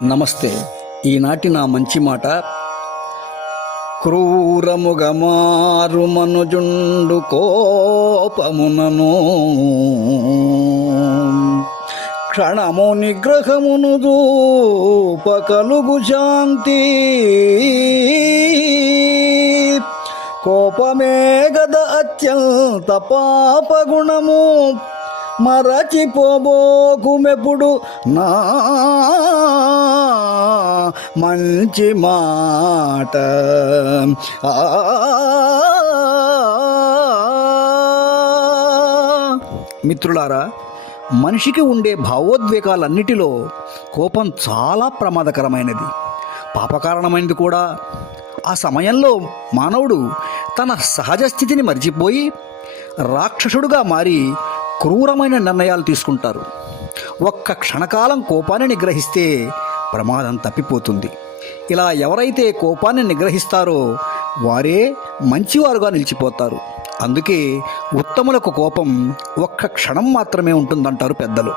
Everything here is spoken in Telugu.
నమస్తే. ఈనాటి నా మంచి మాట, క్రూరముగా మారు మనుజుండు కోపమునను క్షణము నిగ్రహమును దూప కలుగు శాంతి. కోపమే గద అత్యంత పాపగుణము, మరచిపోబోకుమెప్పుడు నా మంచి మాట. మిత్రులారా, మనిషికి ఉండే భావోద్వేగాలన్నిటిలో కోపం చాలా ప్రమాదకరమైనది, పాపకారణమైనది కూడా. ఆ సమయంలో మానవుడు తన సహజ స్థితిని మర్చిపోయి రాక్షసుడుగా మారి క్రూరమైన నిర్ణయాలు తీసుకుంటారు. ఒక్క క్షణకాలం కోపాన్ని నిగ్రహిస్తే ప్రమాదం తప్పిపోతుంది. ఇలా ఎవరైతే కోపాన్ని నిగ్రహిస్తారో వారే మంచివారుగా నిలిచిపోతారు. అందుకే ఉత్తములకు కోపం ఒక్క క్షణం మాత్రమే ఉంటుందంటారు పెద్దలు.